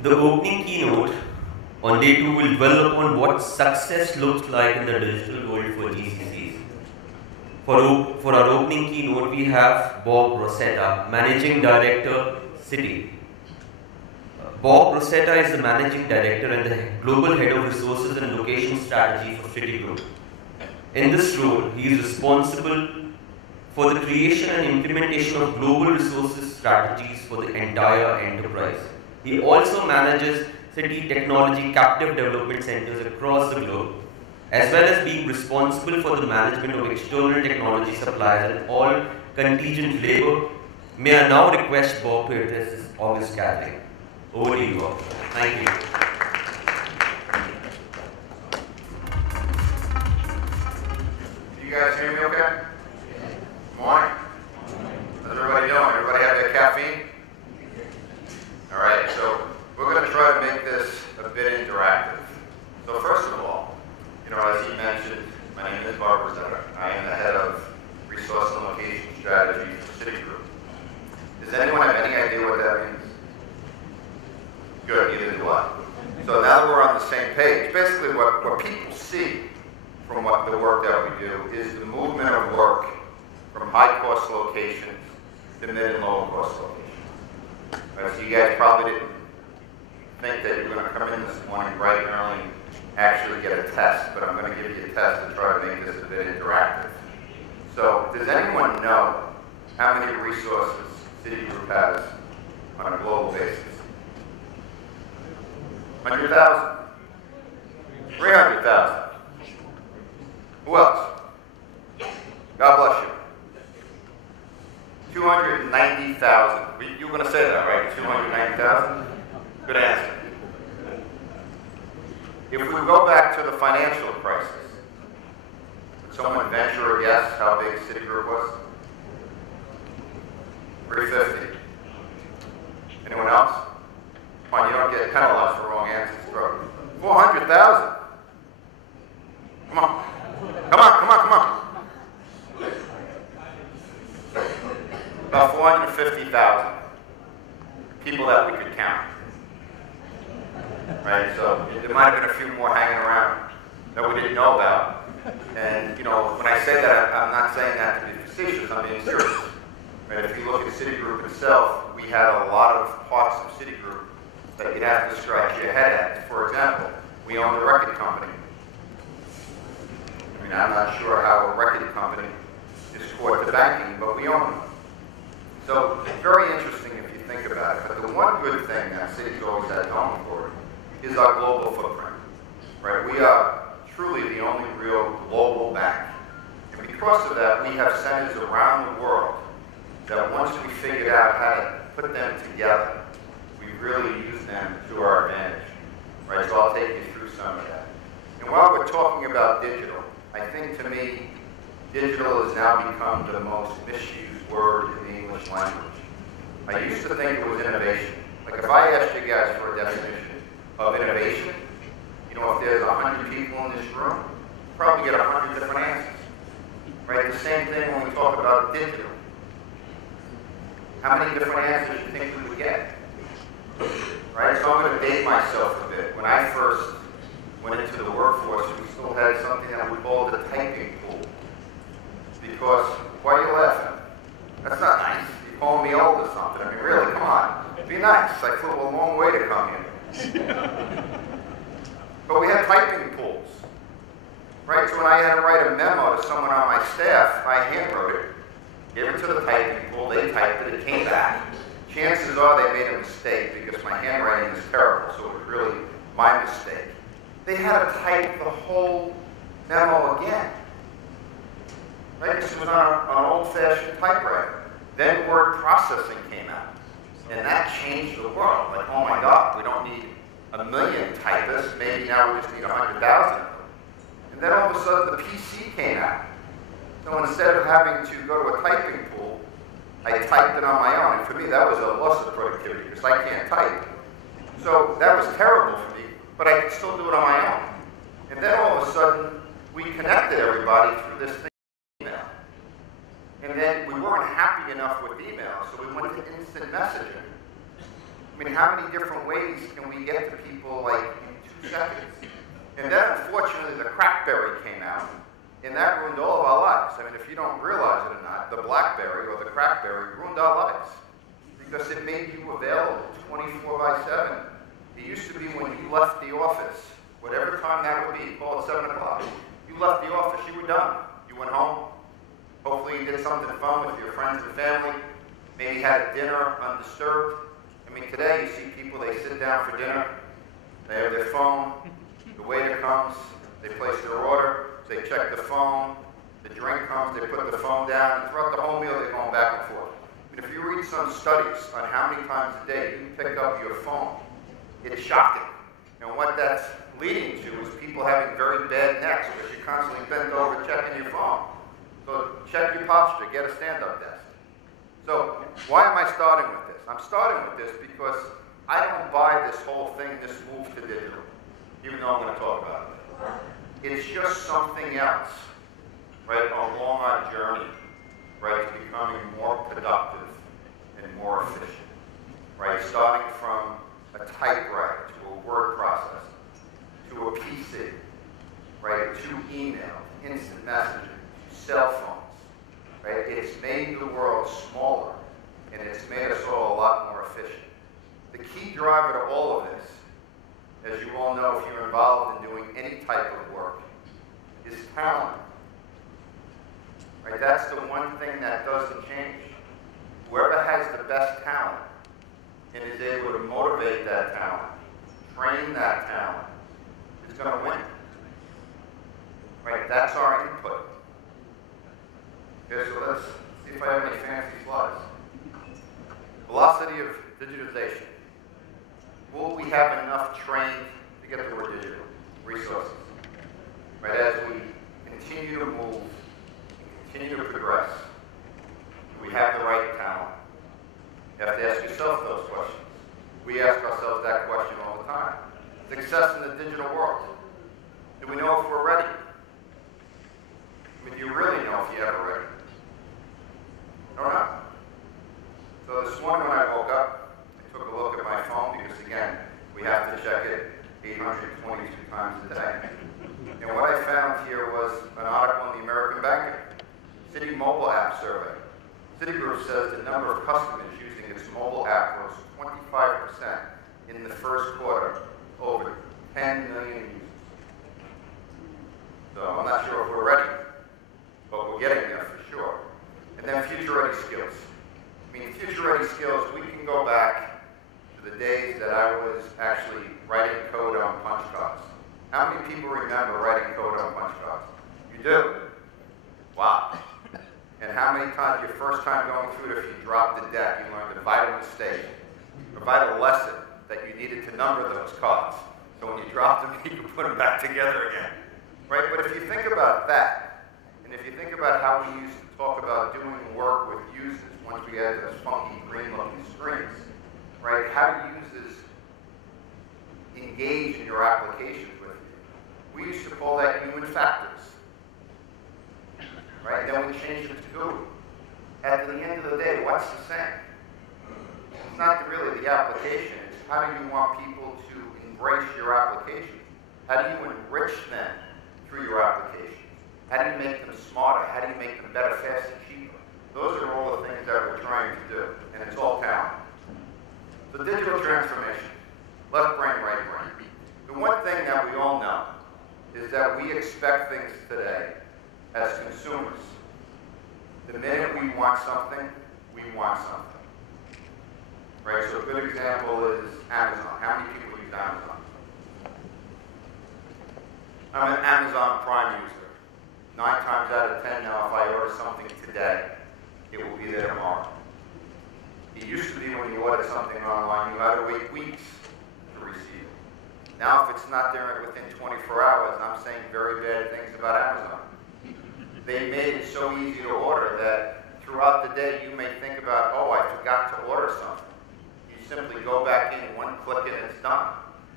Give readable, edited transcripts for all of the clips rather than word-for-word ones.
The opening keynote on day 2 will dwell upon what success looks like in the digital world for GCCs. For our opening keynote, we have Bob Rosetta, Managing Director, Citi. Bob Rosetta is the Managing Director and the Global Head of Resources and Location Strategy for Citigroup. In this role, he is responsible for the creation and implementation of global resources strategies for the entire enterprise. He also manages Citi technology captive development centers across the globe, as well as being responsible for the management of external technology suppliers and all contingent labor. May I now request Bob to address this August gathering. Over to you, Bob. Thank you. You guys hear me okay? Good morning. How's everybody doing? Everybody have their caffeine? All right, so we're going to try to make this a bit interactive. So first of all, as he mentioned, my name is Bob Rosetta. I am the head of Resource and Location Strategy for Citigroup. Does anyone have any idea what that means? Good, neither do I. So now that we're on the same page, basically what people see from the work that we do is the movement of work from high-cost locations to mid- and low-cost locations. Right, so you guys probably didn't think that you were going to come in this morning bright and early and actually get a test, but I'm going to give you a test to try to make this a bit interactive. So does anyone know how many resources Citigroup has on a global basis? 100,000? 300,000? Who else? God bless you. 290,000. You were going to say that, right? 290,000? Good answer. If we go back to the financial crisis, would someone venture a guess how big Citigroup was? 350. Anyone else? Come on, you don't get penalized for wrong answers. 400,000. Come on. Come on, come on, come on. About 450,000 people that we could count. Right, so there might have been a few more hanging around that we didn't know about. And when I say that, I'm not saying that to be facetious, I'm being serious. Right, if you look at Citigroup itself, we had a lot of parts of Citigroup that you'd have to scratch your head at. For example, we own the record company. I mean, I'm not sure how a record company is core to banking, but we own them. So it's very interesting if you think about it. But the one good thing that Citi's always had going for it is our global footprint. Right? We are truly the only real global bank. And because of that, we have centers around the world that once we figured out how to put them together, we really use them to our advantage. Right? So I'll take you through some of that. And while we're talking about digital, I think to me, digital has now become the most misused word in the English language. I used to think it was innovation. Like if I asked you guys for a definition of innovation, if there's 100 people in this room, you'll probably get 100 different answers. Right? The same thing when we talk about digital. How many different answers do you think we would get? Right? So I'm going to date myself a bit. When I first went into the workforce, we still had something that we called a typing pool. Because, why are you laughing? That's not nice. You're calling me old or something. I mean, really, come on. Be nice. I flew a long way to come here. But we had typing pools. Right? So when I had to write a memo to someone on my staff, I hand wrote it, gave it to the typing pool, they typed it, it came back. Chances are they made a mistake because my handwriting is terrible, so it was really my mistake. They had to type the whole memo again. Right? This was on an old-fashioned typewriter. Then word processing came out. And that changed the world. Like, oh my God, we don't need 1 million typists. Maybe now we just need 100,000. And then all of a sudden the PC came out. So instead of having to go to a typing pool, I typed it on my own. And for me, that was a loss of productivity because I can't type. So that was terrible for me, but I could still do it on my own. And then all of a sudden, we connected everybody through this thing, email. And then we weren't happy enough with email, so we went to instant messaging. I mean, how many different ways can we get to people like in 2 seconds? And then, unfortunately, the crackberry came out, and that ruined all of our lives. I mean, if you don't realize it or not, the BlackBerry or the crackberry ruined our lives because it made you available 24/7. It used to be when you left the office, whatever time that would be, call it 7 o'clock. You left the office, you were done. You went home. Hopefully, you did something fun with your friends and family. Maybe had a dinner undisturbed. I mean, today you see people, they sit down for dinner, they have their phone, the waiter comes, they place their order, they check the phone, the drink comes, they put the phone down, and throughout the whole meal they're going back and forth. And if you read some studies on how many times a day you pick up your phone, it's shocking. And what that's leading to is people having very bad necks because you're constantly bent over checking your phone. So check your posture, get a stand-up desk. So why am I starting with this? I'm starting with this because I don't buy this whole thing, this move to digital, even though I'm going to talk about it. It's just something else, right, along our journey, right, to becoming more productive and more efficient, right, starting from a typewriter to a word processor, to a PC, right, to email, instant messaging, cell phones, right? It's made the world smaller, and it's made us all a lot more efficient. The key driver to all of this, as you all know if you're involved in doing any type of work, is talent. Right? That's the one thing that doesn't change. Whoever has the best talent and is able to motivate that talent, train that talent, is going to win. Right? That's our input. Okay, so let's see if I have any fancy slides. Velocity of digitization. Will we have enough trained, to get the word digital, resources? Right, as we continue to move, continue to progress, do we have the right talent? You have to ask yourself those questions. We ask ourselves that question all the time. Success in the digital world. Do we know if we're ready? I mean, do you really know if you're ever ready? No, not. So this morning when I woke up, I took a look at my phone because, again, we have to check it 822 times a day. And what I found here was an article in the American Banker, Citi mobile app survey. Citigroup says the number of customers using its mobile app rose 25% in the first quarter, over 10 million users. So I'm not sure if we're ready, but we're getting there for sure. And then future-ready skills. I mean, future-ready skills, we can go back to the days that I was actually writing code on punch cards. How many people remember writing code on punch cards? You do? Wow. And how many times, your first time going through it, if you dropped the deck, you learned a vital mistake, a vital lesson that you needed to number those cards. So when you dropped them, you could put them back together again. Right? But if you think about that, and if you think about how we used to talk about doing work with users once we had those funky green-looking screens, right? How do users engage in your applications with you? We used to call that human factors, right? Then we changed it to Google. At the end of the day, what's the same? It's not really the application. It's how do you want people to embrace your application? How do you enrich them through your application? How do you make them smarter? How do you make them better, faster, cheaper? Those are all the things that we're trying to do, and it's all talent. The digital transformation, left brain, right brain. The one thing that we all know is that we expect things today as consumers. The minute we want something, we want something. Right, so a good example is Amazon. How many people use Amazon? I'm an Amazon Prime user. 9 times out of 10 now, if I order something today, it will be there tomorrow. It used to be when you ordered something online, you had to wait weeks to receive it. Now, if it's not there within 24 hours, I'm saying very bad things about Amazon. They made it so easy to order that throughout the day, you may think about, oh, I forgot to order something. You simply go back in, one click, and it's done.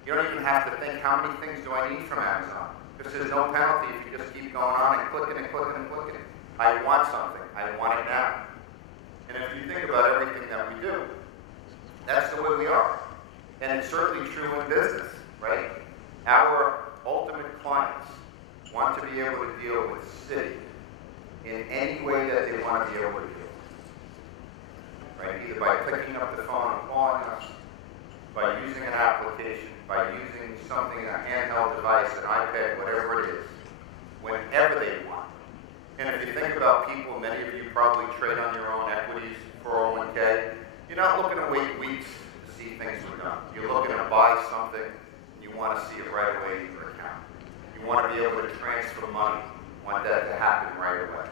You don't even have to think, how many things do I need from Amazon? Because there's no penalty if you just keep going on and clicking and clicking and clicking. I want something. I want it now. And if you think about everything that we do, that's the way we are. And it's certainly true in business, right? Our ultimate clients want to be able to deal with Citi in any way that they want to be able to deal. Right? Either by picking up the phone and calling us, by using an application, by using something, a handheld device, an iPad, whatever it is, whenever they want. And if you think about people, many of you probably trade on your own equities, 401k, you're not looking to wait weeks to see things are done. You're looking to buy something, and you want to see it right away in your account. You want to be able to transfer money, you want that to happen right away.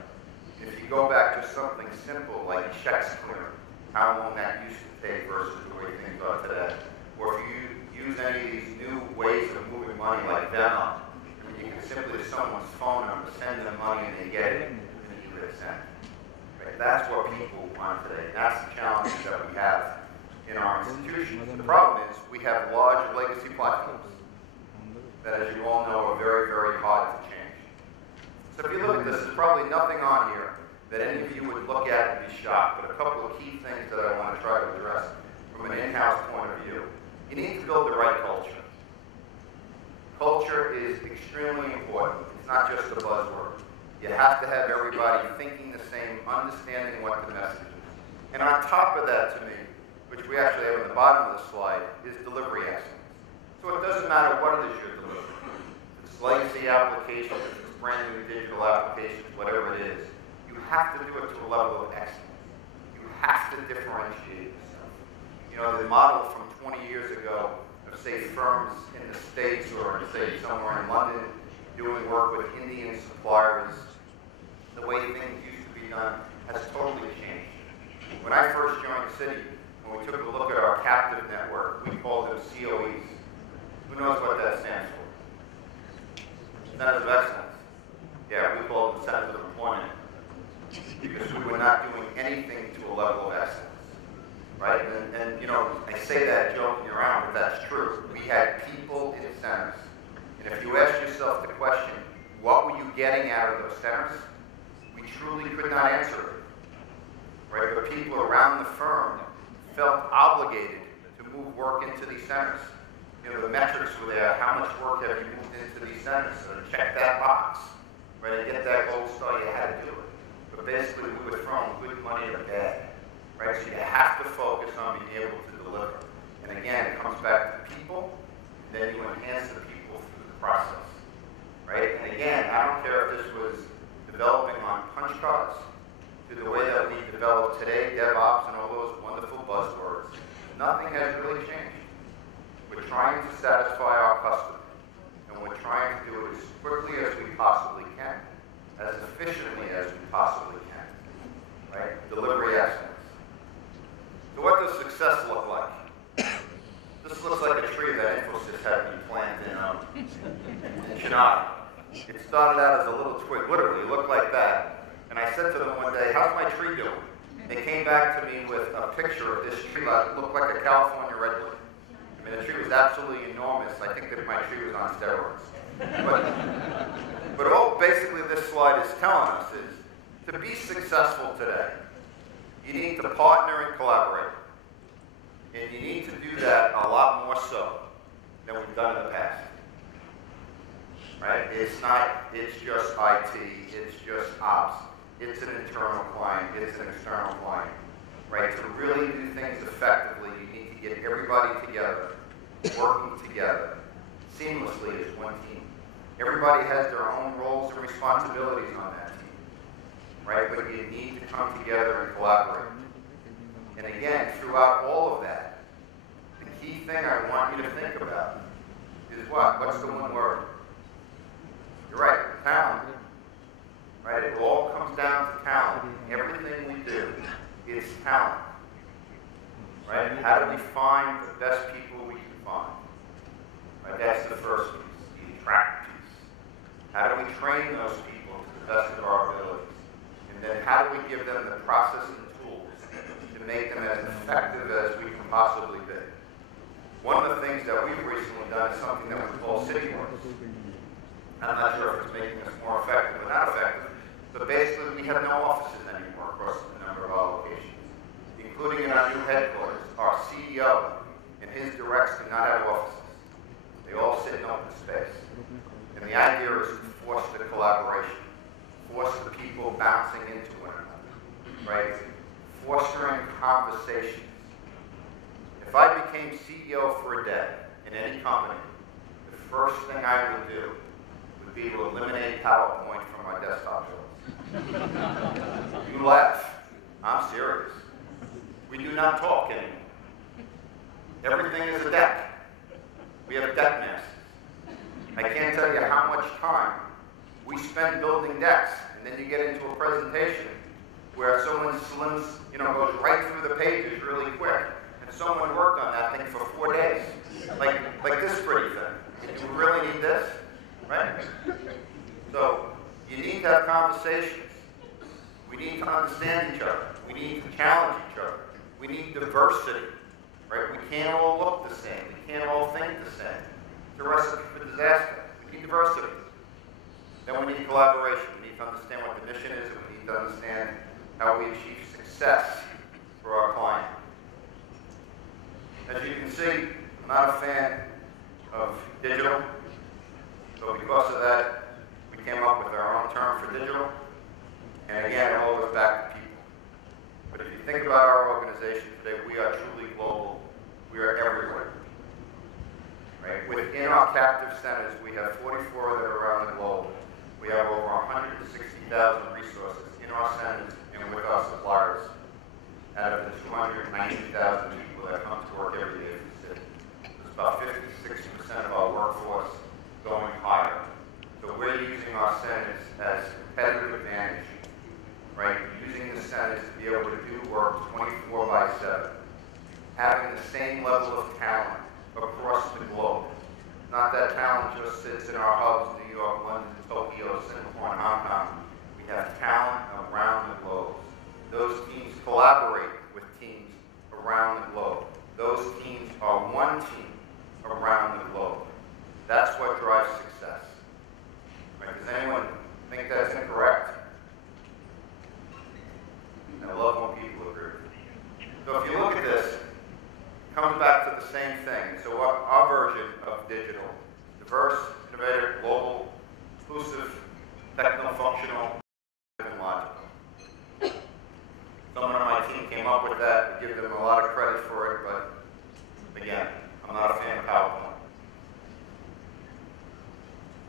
If you go back to something simple like checks clearing, how long that used to take versus the way things are today. Or if you use any of these new ways of moving money like VII, you can simply to someone's phone number send them money and they get it, and you hit send. Right? That's what people want today. That's the challenge that we have in our institutions. The problem is we have large legacy platforms that, as you all know, are very, very hard to change. So if you look at this, there's probably nothing on here that any of you would look at and be shocked, but a couple of key things that I want to try to address from an in-house point of view. You need to build the right culture. Culture is extremely important. It's not just a buzzword. You have to have everybody thinking the same, understanding what the message is. And on top of that, to me, which we actually have at the bottom of the slide, is delivery excellence. So it doesn't matter what it is you're delivering. If it's legacy applications, if it's brand new digital applications, whatever it is, you have to do it to a level of excellence. You have to differentiate yourself. You know, the model from 20 years ago of, say, firms in the States or, say, somewhere in London doing work with Indian suppliers, the way things used to be done has totally changed. When I first joined Citi, when we took a look at our captive network, we called them COEs. Who knows what that stands for? Centers of Excellence. Yeah, we called them Centers of Employment, because we were not doing anything to a level of excellence. Right? And you know, I say that joking around, but that's true. We had people in centers. And if you ask yourself the question, what were you getting out of those centers? We truly could not answer it. Right? But people around the firm felt obligated to move work into these centers. You know, the metrics were there. How much work have you moved into these centers? So check that box. Right? To get that gold star, you had to do it. But basically, we were throwing good money at a bad. Right? So you have to focus on being able to deliver. And again, it comes back to people, then you enhance the people through the process. Right? And again, I don't care if this was developing on punch cards to the way that we develop today, DevOps and all those wonderful buzzwords. Nothing has really changed. We're trying to satisfy our customer, and we're trying to do it as quickly as we possibly can, as efficiently as we possibly can. Right? Delivery excellence. So what does success look like? This looks like a tree that Infosys had me planted in Chennai. It started out as a little twig, literally, it looked like that. And I said to them one day, how's my tree doing? They came back to me with a picture of this tree that looked like a California redwood. I mean, the tree was absolutely enormous. I think that my tree was on steroids. But all basically this slide is telling us is, to be successful today, you need to partner and collaborate. And you need to do that a lot more so than we've done in the past. Right? It's just IT, it's just ops. It's an internal client, it's an external client. Right? To really do things effectively, you need to get everybody together, working together, seamlessly as one team. Everybody has their own roles and responsibilities on that team. Right? But you need to come together and collaborate. And again, throughout all of that, the key thing I want you to think about is what? What's the one word? You're right, talent. Right? It all comes down to talent. Everything we do is talent. Right? How do we find the best people we can find? Right? That's the first piece, the attract piece. How do we train those people to the best of our abilities? And then how do we give them the process and tools to make them as effective as we can possibly be? One of the things that we've recently done is something that we call Citi Works. I'm not sure if it's making us more effective or not effective, but basically we have no offices anymore across a number of our locations, including in our new headquarters. Our CEO and his directs do not have offices. They all sit in open space. And the idea is to force the collaboration, force the people bouncing into one another, right? Fostering conversations. If I became CEO for a day in any company, the first thing I would do would be to eliminate PowerPoint from my desktop buildings. You laugh. I'm serious. We do not talk anymore. Everything is a deck. We have deck masters. I can't tell you how much time we spend building decks, and then you get into a presentation where someone slims, goes right through the pages really quick, and someone worked on that thing for 4 days. Like this pretty thing. Do we really need this? Right? So, you need to have conversations. We need to understand each other. We need to challenge each other. We need diversity. Right? We can't all look the same. We can't all think the same. It's a recipe for disaster. We need diversity. Then we need collaboration. We need to understand what the mission is, and we need to understand how we achieve success for our client. As you can see, I'm not a fan of digital. So because of that, we came up with our own term for digital. And again, it all goes back to people. But if you think about our organization today, we are truly global. We are everywhere. Right? Within our captive centers, we have 44 that are around the globe. We have over 160,000 resources in our centers and with our suppliers out of the 290,000 people that come to work every day in the city. There's about 50-60% of our workforce going higher. So we're using our centers as competitive advantage. Right? Using the centers to be able to do work 24/7. Having the same level of talent across the globe. Not that talent just sits in our hubs, New York, London, Tokyo, Singapore, and Hong Kong. We have talent around the globe. Those teams collaborate with teams around the globe. Those teams are one team around the globe. That's what drives success. Right? Does anyone think that's incorrect? I love when people agree. So if you look at this, it comes back to the same thing. So our version of digital, diverse, innovative, global, inclusive, techno-functional, and logical. Someone on my team came up with that. I give them a lot of credit for it, but again, I'm not a fan of PowerPoint.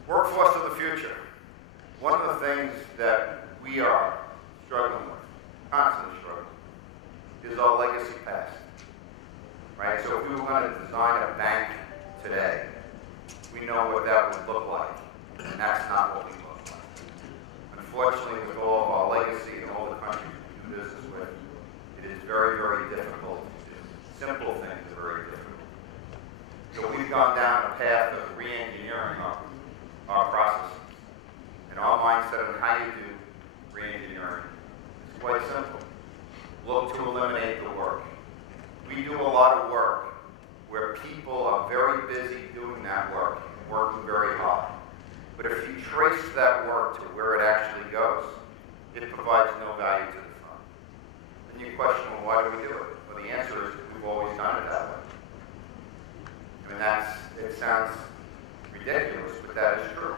Workforce of the future. One of the things that we are struggling with, constantly struggling, is our legacy past. Right? So if we were going to design a bank today, we know what that would look like. And that's not what we look like. Unfortunately, with all of our legacy and all the countries we do business with, it is very, very difficult to do. Simple things are very difficult. So we've gone down a path of re-engineering our processes. And our mindset on how you do re-engineering is quite simple. Look to eliminate the work. We do a lot of work where people are very busy doing that work and working very hard. But if you trace that work to where it actually goes, it provides no value to the firm. Then you question, well, why do we do it? Well, the answer is we've always done it that way. I mean, it sounds ridiculous, but that is true.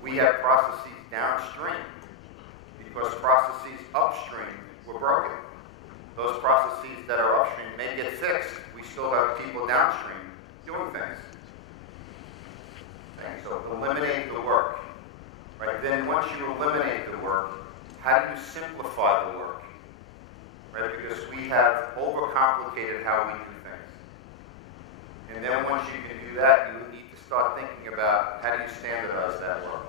We have processes downstream because processes upstream were broken. Those processes that are upstream may get fixed. We still have people downstream doing things. Okay, so eliminate the work. Right? Then once you eliminate the work, how do you simplify the work? Right? Because we have overcomplicated how we do things. And then once you can do that, you need to start thinking about how do you standardize that work.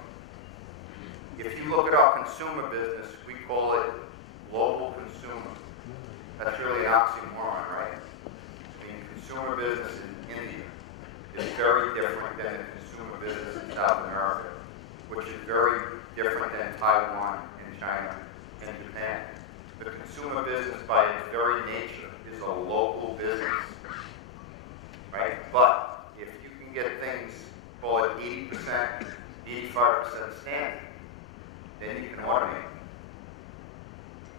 If you look at our consumer business, we call it global consumer. That's really an oxymoron, right? I mean, consumer business in India is very different than the consumer business in South America, which is very different than Taiwan and China and Japan. The consumer business, by its very nature, is a local business, right? But if you can get things, call it 80%, 85% standard, then you can automate.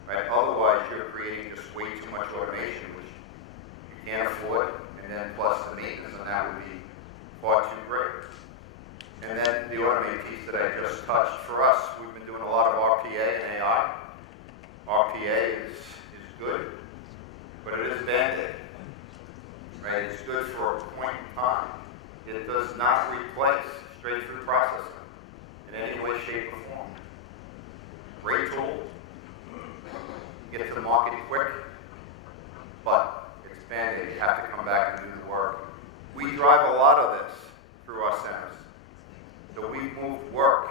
Right? Otherwise, you're creating just way too much automation, which you can't afford, and and then plus the maintenance, and that would be far too great. And then the automated piece that I just touched, for us, we've been doing a lot of RPA and AI. RPA is good, but it is Band-Aid, right? It's good for a point in time. It does not replace straight-through processing in any way, shape, or form. Great tool, get to the market quick, but it's Band-Aid. You have to come back and do the work. We drive a lot of this through our centers. So we've moved work,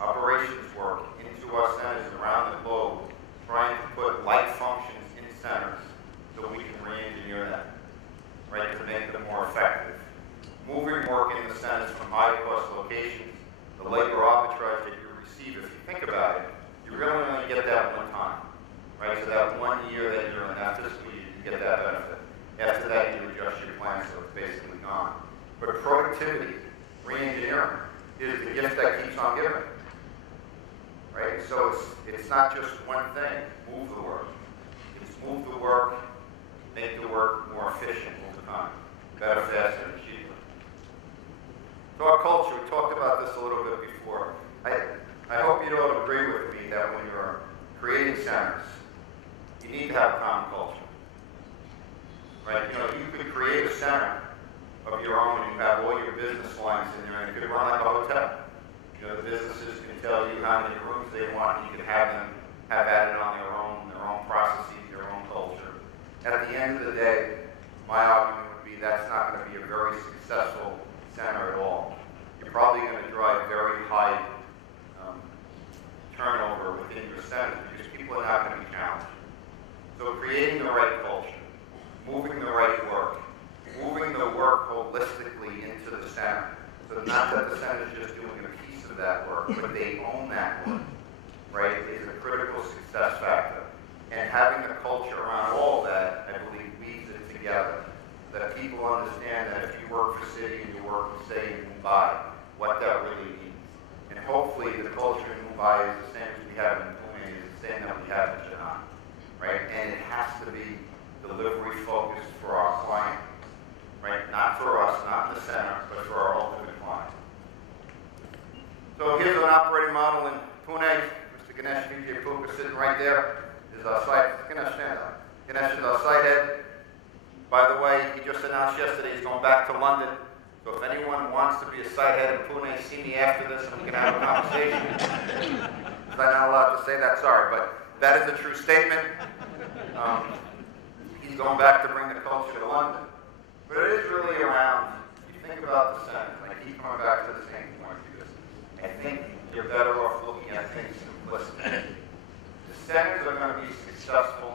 operations work, into our centers around the globe, trying to put light functions in centers so we can re-engineer them, right, to make them more effective. Moving work in the centers from high-cost locations, the labor arbitrage that you receive, if you think about it, you really only get that one time, right? So that 1 year that you're in that fiscal year, you get that benefit. After that, you adjust your plan, so it's basically gone. But productivity, re-engineering, is the gift that keeps on giving, right? So it's not just one thing, move the work. It's move the work, make the work more efficient over time, better, faster, and cheaper. So our culture, we talked about this a little bit before. I hope you'd all agree with me that when you're creating centers, you need to have a common culture, right? You know, you could create a center of your own and you have all your business lines in there and it could run like a hotel. You know, the businesses can tell you how many rooms they want and you can have them have added on their own processes, their own culture. At the end of the day, my argument would be that's not going to be a very successful center at all. You're probably going to drive very high turnover within your centers because people are not going to be challenged. So creating the right culture, moving the right work, moving the work holistically into the center. So not that the center is just doing a piece of that work, but they own that work, right, is a critical success factor. And having the culture around all that, I believe, weaves it together. That people understand that if you work for Citi and you work for, say, in Mumbai, what that really means. And hopefully the culture in Mumbai is the same as we have in Pune, is the same that we have in Chennai, right? And it has to be delivery focused for our client, right? Not for us, not in the center, but for our ultimate client. So here's an operating model in Pune. Mr. Ganesh Vijay Puka sitting right there is our site. Ganesh, stand up. Ganesh is our site head. By the way, he just announced yesterday he's going back to London. So if anyone wants to be a site head in Pune, see me after this and we can have a conversation. I'm not allowed to say that, sorry, but that is a true statement. He's going back to bring the culture to London. But it is really around, if you think about the center, and I keep coming back to the same point because I think you're better off looking at things simplistically. The centers are going to be successful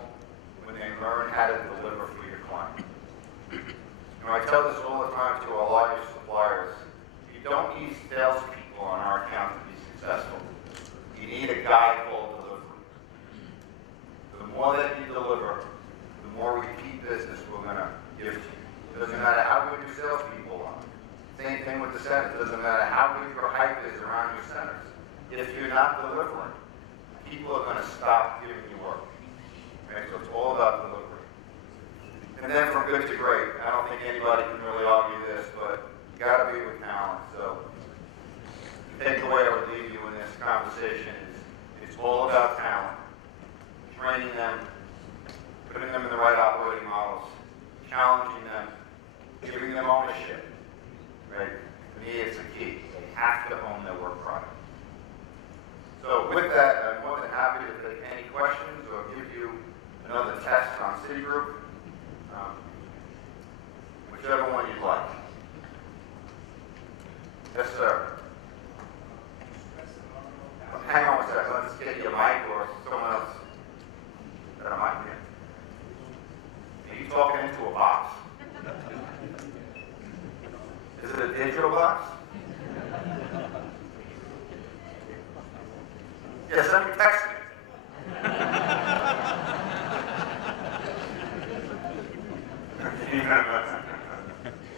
when they learn how to deliver for your client. You know, I tell this all the time to our largest suppliers. You don't need salespeople on our account to be successful. You need a guy called delivery. The more that you deliver, the more repeat business we're going to give to you. It doesn't matter how good your salespeople are. Same thing with the centers. It doesn't matter how good your hype is around your centers. If you're not delivering, people are going to stop giving you work. Okay? So it's all about delivery. And then from good to great. I don't think anybody can really argue this, but you got to be with talent. So the takeaway I would leave you in this conversation is it's all about talent. Training them, putting them in the right operating models, challenging them, giving them ownership. Right? To me, it's the key. They have to own their work product. So with that, I'm more than happy to take any questions or give you another test on Citigroup. Whichever one you'd like. Yes, sir. Well, hang on a second. Let's get you a mic or someone else. Got a mic here. Are you talking into a box? Is it a digital box? Yeah, send me text me.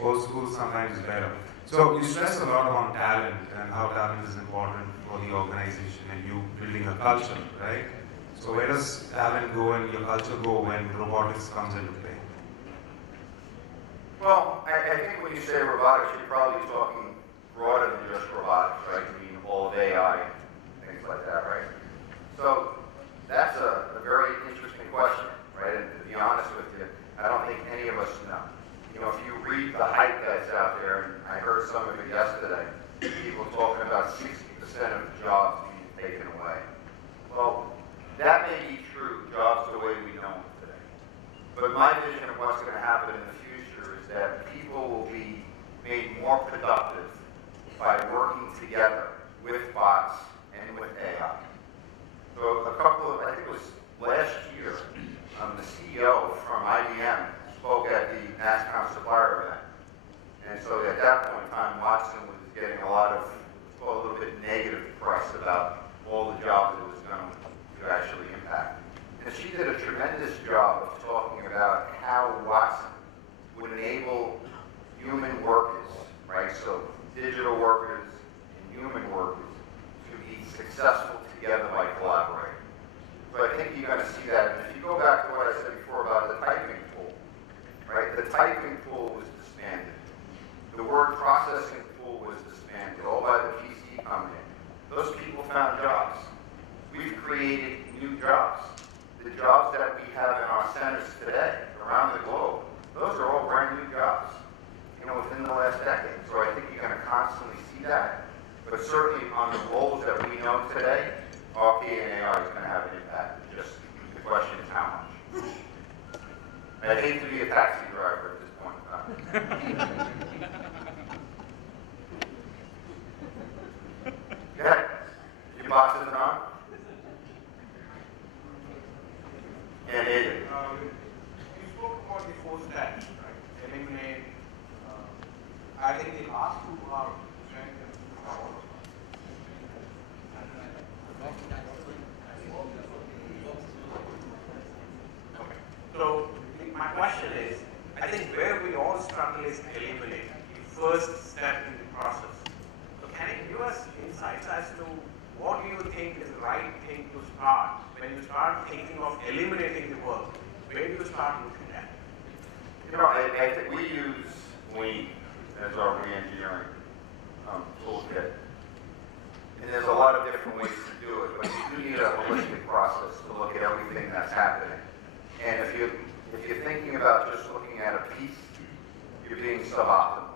Old school sometimes is better. So you stress a lot on talent and how talent is important for the organization and you building a culture, right? So where does talent go and your culture go when robotics comes into play? Well, I think when you say robotics, you're probably talking broader than just robotics, right? You mean all of AI, things like that, right? So that's a very interesting question, right? And to be honest with you, I don't think any of us know. You know, if you read the hype that's out there, and I heard some of it yesterday, people talking about 60% of jobs being taken away. Well, that may be true, jobs the way we know them today. But my vision of what's going to happen in the future is that people will be made more productive by working together with bots and with AI. So a couple of, I think it was last year, the CEO from IBM spoke at the NASSCOM supplier event. And so at that point in time, Watson was getting a lot of, a little bit negative press about all the jobs it was going to actually impact. And she did a tremendous job of talking about how Watson would enable human workers, right? So digital workers and human workers to be successful together by collaborating. So I think you're going to see that. And if you go back to what I said before about the typing pool, right? The typing pool was disbanded. The word processing pool was disbanded, all by the PC company. Those people found jobs. We've created new jobs. The jobs that we have in our centers today, around the globe, those are all brand new jobs, you know, within the last decade. So I think you're going to constantly see that. But certainly on the roles that we know today, RP and AI is going to have an impact. Just the question is how much. And I hate to be a taxi driver at this point in time. Go ahead. Your box isn't on? And it is. You spoke about the 4 steps, right? Eliminate. I think the last 2 are strength and power. Okay. So my question is, I think where we all struggle is eliminate the first step in the process. So can you give us insights as to what do you think is the right thing to start when you start thinking of eliminating the work? Where do you start looking at? You know, I think we use Lean as our re-engineering toolkit. And there's a lot of different ways to do it, but you do need a holistic process to look at everything that's happening. And if you're thinking about just looking at a piece, you're being suboptimal,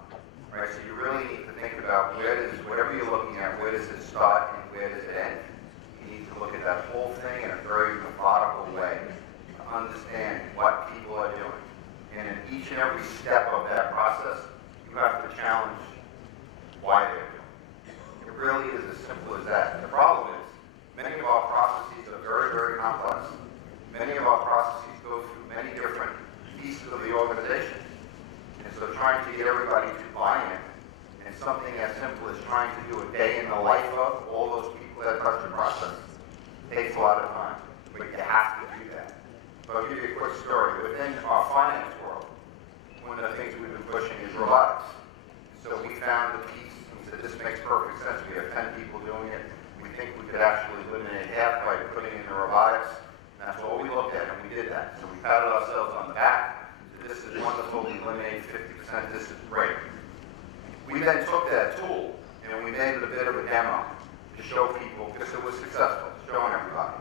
right? So you really need to think about whatever you're looking at, where does it start and where does it end? You need to look at that whole thing in a very methodical way to understand what people are doing. And in each and every step of that process, you have to challenge why they're doing it. It really is as simple as that. The problem is, many of our processes are very, very complex. Many of our processes go through many different pieces of the organization. And so trying to get everybody to buy in, and something as simple as trying to do a day in the life of all those people that touch the process takes a lot of time. But you have to do that. So I'll give you a quick story. Within our finance world, one of the things we've been pushing is robotics. So we found a piece and we said, this makes perfect sense. We have 10 people doing it. We think we could actually eliminate half by putting in the robotics. And that's what we looked at, and we did that. So we patted ourselves on the back. This is wonderful. We eliminated 50%. This is great. We then took that tool and we made it a bit of a demo to show people, because it was successful, showing everybody.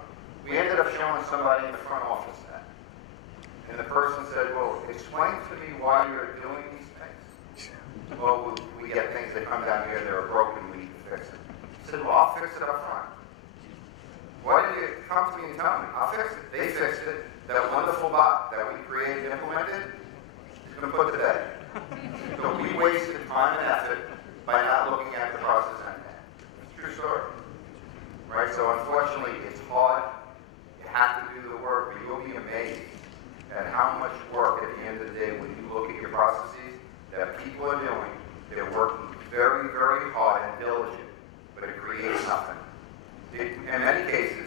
We ended up showing somebody in the front office that. And the person said, well, explain to me why you're doing these things. Well, we get things that come down here that are broken, we need to fix it. He said, well, I'll fix it up front. Why did you come to me and tell me? I'll fix it. They fixed it. That wonderful bot that we created and implemented is going to put to bed. So we wasted time and effort by not looking at the process end to end. It's a true story. Right? So unfortunately, it's hard. You have to do the work, but you'll be amazed at how much work at the end of the day when you look at your processes that people are doing. They're working very, very hard and diligent, but it creates nothing. In many cases,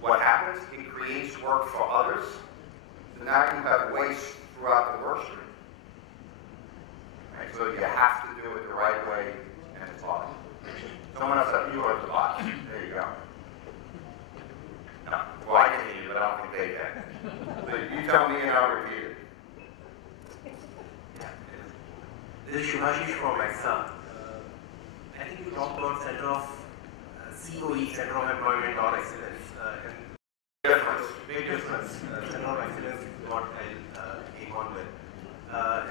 what happens, it creates work for others. So now you have waste throughout the work stream. Right? So you have to do it the right way, and it's hard. Someone else said, you are the boss. There you go. No. Well, I can hear you, but I don't think they can. So you tell me and I'll repeat it. Yeah. talk about Center of COE, Center of Employment or Excellence. Big difference. Center of Excellence is what I came on with.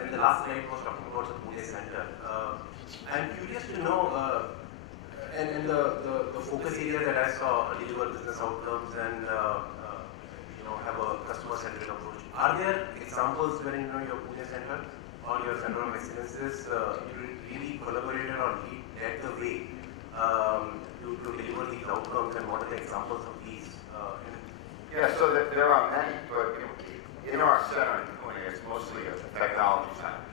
And the last slide was talking about the Pune Center. I'm curious to know, and the focus area that I saw, deliver business outcomes and have a customer-centric approach. Are there examples where your Pune Center or your Center of Excellences you really collaborated or led the way to deliver these outcomes, and what are the examples of these? Yeah, so there are many, but in our center in Pune, it's mostly a technology center,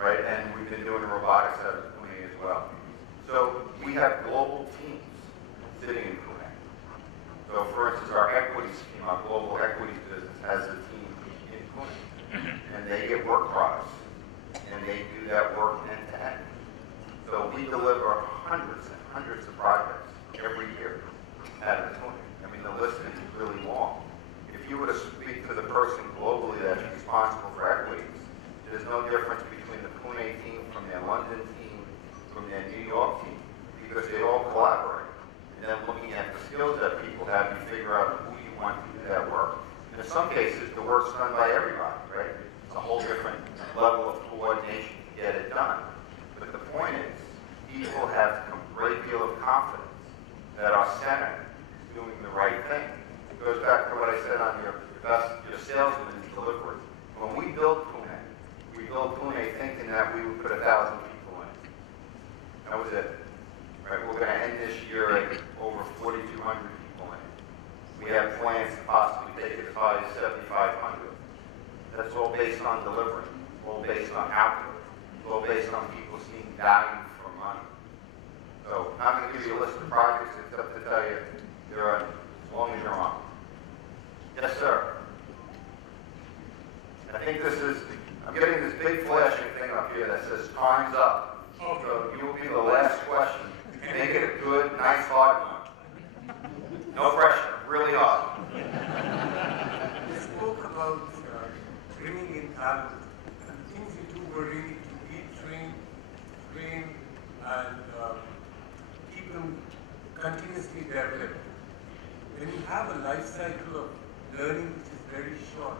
right? And we've been doing robotics out of Pune as well. So we have global teams sitting in Pune. So for instance, our equities team, our global equities business has a team in Pune. And they get work products. And they do that work end to end. So we deliver hundreds and hundreds of projects every year out of Pune. I mean, the list is really long. If you were to speak to the person globally that's responsible for equities, there's no difference between the Pune team from their London team, from their New York team, because they all collaborate. And then looking at the skills that people have, you figure out who you want to do that work. And in some cases, the work's done by everybody, right? It's a whole different level of coordination to get it done. But the point is, people have a great deal of confidence that our center is doing the right thing. It goes back to what I said on your salesman's delivery. When we built Pune thinking that we would put 1,000 people in. That was it. Right? We're going to end this year at over 4,200 people in. We have plans to possibly take it as high as 7,500. That's all based on delivery, all based on output, all based on people seeing value for money. So I'm going to give you a list of projects, except to tell you there are as long as you're on. Yes, sir. I think this is, I'm getting this big flashing thing up here that says time's up. Okay. So you will be the last question. Make it a good, nice, hard one. No pressure, really hard. You spoke about bringing in talent, and things you do were really to retrain, train, and keep them continuously developed. When you have a life cycle of learning which is very short,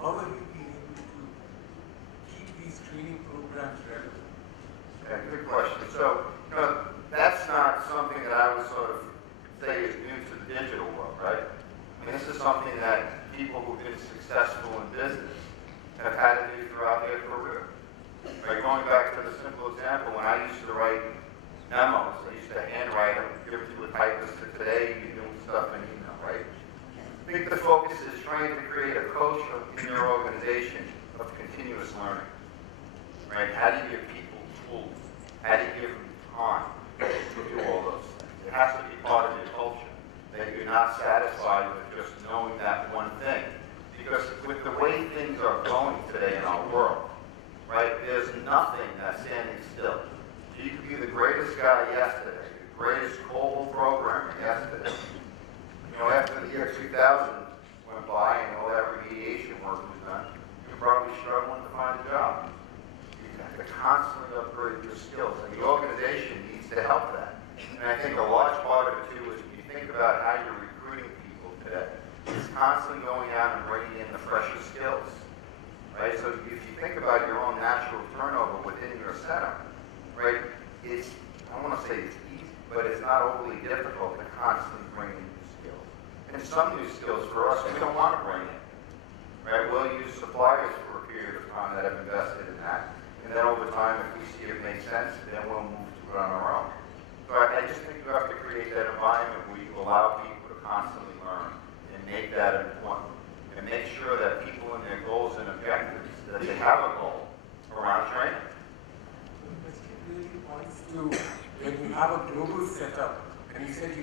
how have you been able to keep these training programs relevant? Yeah, good question. So, that's not something that I would sort of say is new to the digital world, right? I mean, this is something that people who've been successful in business have had to do throughout their career. Right? Going back to the simple example, when I used to write memos, I used to handwrite them, give it to a typist. To today, you're doing stuff in email, right? I think the focus is trying to create a culture in your organization of continuous learning. Right? How do you give people tools? How do you give them time to do all those things? It has to be part of your culture, that you're not satisfied with just knowing that one thing. Because with the way things are going today in our world, right, there's nothing that's standing still. You could be the greatest guy yesterday, the greatest global programmer yesterday. After the year 2000 went by and all that remediation work was done, you're probably struggling to find a job. You have to constantly upgrade your skills, and the organization needs to help that. And I think a large part of it, too, is when you think about how you're recruiting people today, it's constantly going out and bringing in the fresher skills. Right? So if you think about your own natural turnover within your center, right, it's, I don't want to say it's easy, but it's not overly difficult to constantly bring in new skills. And some new skills for us, we don't want to bring in. Right? We'll use suppliers for a period of time that have invested in that. And then over time, if we see it makes sense, then we'll move to it on our own. So I just think you have to create that environment where you allow people to constantly learn and make that important. And make sure that people in their goals and objectives, that they have a goal around training. This really points to when you have a global setup, and you said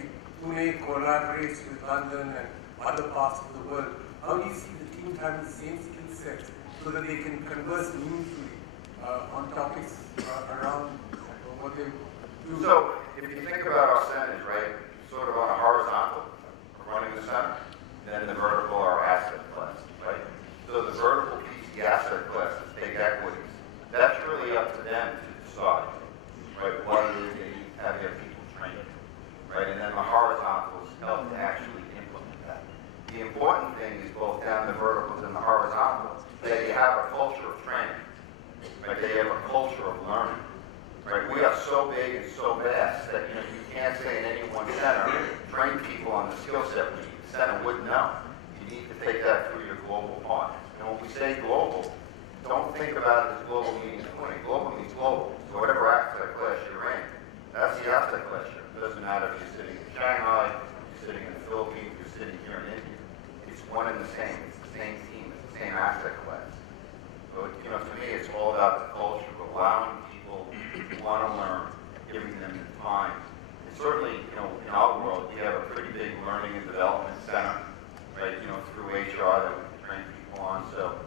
Pune collaborates with London and other parts of the world, how do you see the team having the same skill set so that they can converse meaningfully on topics around what they do? So, if you think about our centers, right, sort of on a horizontal, running the center, then the vertical are asset classes, right? So the vertical piece, the asset classes, take equities. That's really up to them to decide, right, what it is they have big and so vast that you can't say in any one center, train people on the skill set we need. The center wouldn't know. You need to take that through your global partners. And when we say global, don't think about it as global meaning 20. Global means global. So whatever asset class you're in, that's the asset class you're in. It doesn't matter if you're sitting in Shanghai, you're sitting in the Philippines, you're sitting here in India. It's one and the same. It's the same team. It's the same asset class. So, to me, it's all about the culture of allowing people who want to learn, giving them the time. And certainly, in our world, we have a pretty big learning and development center, right, through HR that we can train people on. So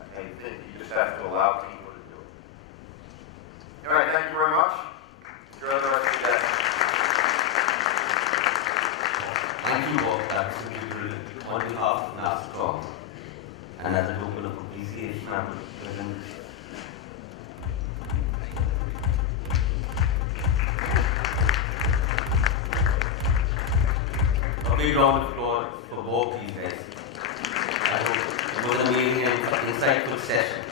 I think you just have to allow people to do it. All right, thank you very much. Enjoy the rest of your day. Thank you, Bob. That's brilliant. On behalf of NASSCOM, and as a token of appreciation, I would present a big round of applause for both these guys. I hope it was an amazing and insightful session.